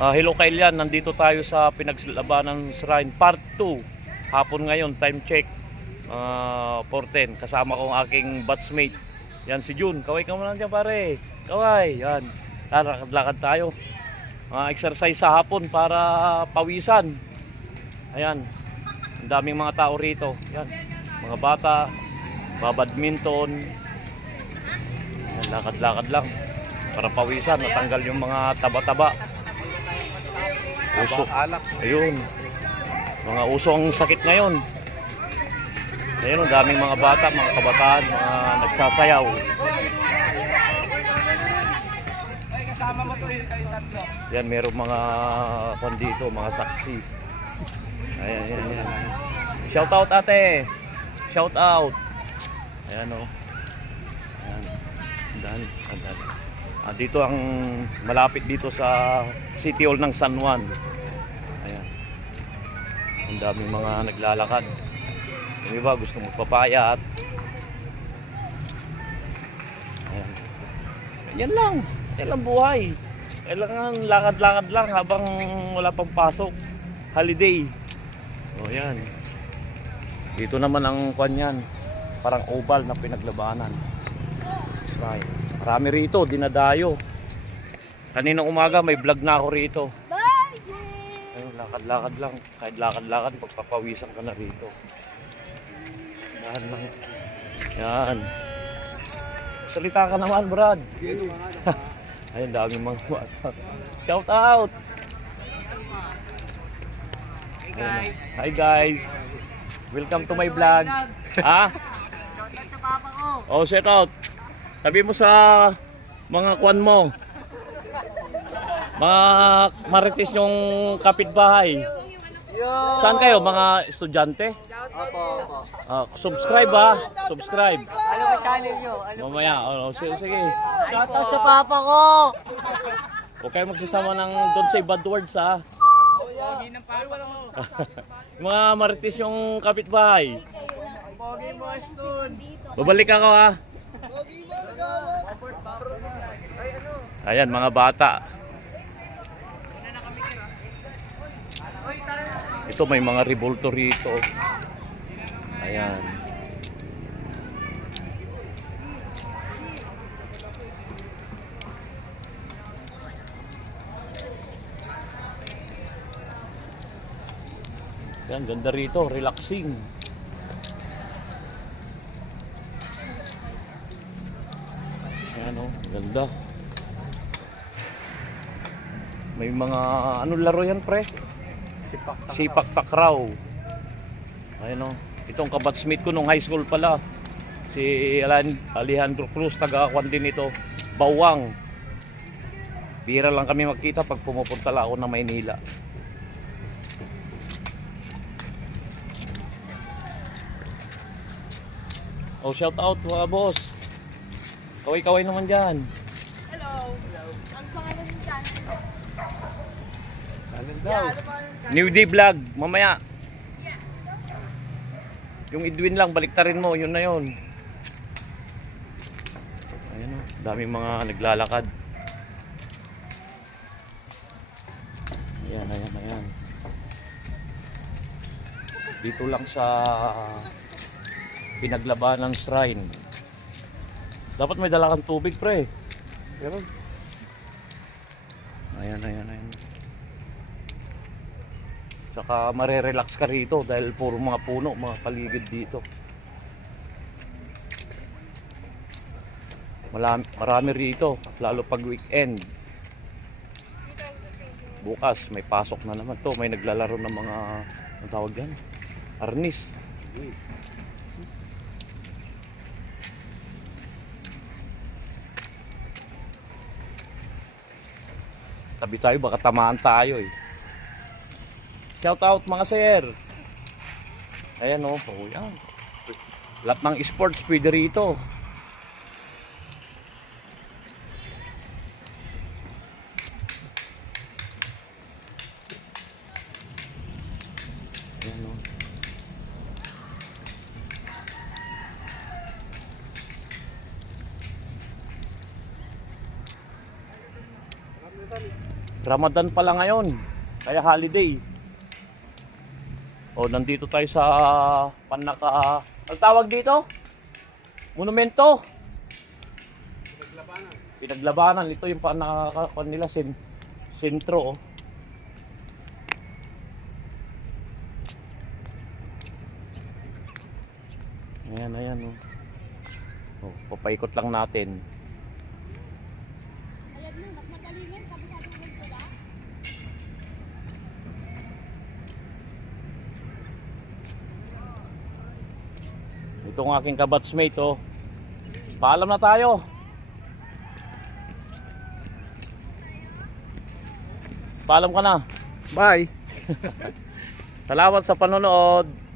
Hello Kailian, nandito tayo sa Pinaglabanan Shrine Part 2. Hapon ngayon, time check 4:10. Kasama ko ang aking batchmate. Yan si Jun. Kaway ka muna dyan pare. Kaway. Yan. Lakad tayo. Exercise sa hapon para pawisan. Ayan. Ang daming mga tao rito. Yan. Mga bata. Badminton. Yan, lakad-lakad lang. Para pawisan. Natanggal yung mga taba-taba. Usok. Ayun. Mga usong sakit ngayon. Ayun, ang daming mga bata, mga kabataan, mga nagsasayaw. Yan, merong mga dito, mga saksi. Ayan, ayan, ayan. Shout out ate. Shout out. Ayan o. Ayan. Andan, andan. Dito ang malapit dito sa City Hall ng San Juan. Ayan. Ang daming mga naglalakad. Yung iba gusto magpapayat. Ayan. Yan lang. Yan lang buhay. Kailangan lakad-lakad lang habang wala pang pasok. Holiday. O yan. Dito naman ang kwan yan. Parang oval na Pinaglabanan. Right. Marami rito, dinadayo. Kaninang umaga may vlog na ako rito. Ayun, lakad-lakad lang. Kahit lakad-lakad, pagpapawisan ka na rito. Yan lang. Yan. Salita ka naman, Brad. Ayun, daming mga bata. Shout out! Hey guys! Hi guys! Welcome to my vlog. Ha? Shout out sa papa ko! Oh, shout out! Sabi mo sa mga kwan mo. Mga marites yung kapitbahay. Saan kayo? Mga estudyante? Opo. Subscribe ha. Subscribe. Ano ba channel nyo? Mamaya. Sige, sige. Shout out sa papa ko! Huwag kayo magsasama ng don't say bad words ha. Pogi ng papa ko! Mga marites yung kapitbahay. Pogi mo, Aston! Babalik ako ha. Pogi mo, Ayan, mga bata. Ito may mga revolto rito. Ayan. Ayan, ganda rito, relaxing. Ayan o, ganda. May mga, ano laro yan pre? Sipak takraw. Ayan o. Itong kabatsmate ko nung high school pala. Si Alejandro Cruz, taga-kwan din ito. Bawang. Bira lang kami magkita pag pumupunta lang ako ng Maynila. Oh, shout out mga boss. Kaway-kaway naman dyan. Hello. Ang pangalan ng channel? New Day Vlog, mamaya. Yung Edwin lang, baliktarin mo, yun na yun. Ayan o, daming mga naglalakad. Ayan, ayan, ayan. Dito lang sa Pinaglabanan Shrine. Dapat may dala kang tubig pre. Ayan, ayan, ayan. Saka marerelax ka rito dahil puro mga puno, mga paligid dito. Marami rito, lalo pag weekend. Bukas may pasok na naman to, may naglalaro ng mga, ang tawag yan? Arnis. Tabi tayo, baka tamaan tayo eh. Shout out mga sir. Ayan o, oh, yan. Lahat ng sports pwede rito. Ayan o. Ramadan pala ngayon. Kaya holiday. O, nandito tayo sa Panaka... Ang tawag dito? Monumento. Pinaglabanan. Ito yung Panaka nila, sentro. Oh. Ayan. Oh, papaikot lang natin. Ayan mo, mas madali yan. Kabisado mo sila. Itong aking kabatsmate, oh. Paalam na tayo. Paalam ka na. Bye. Salamat sa panonood.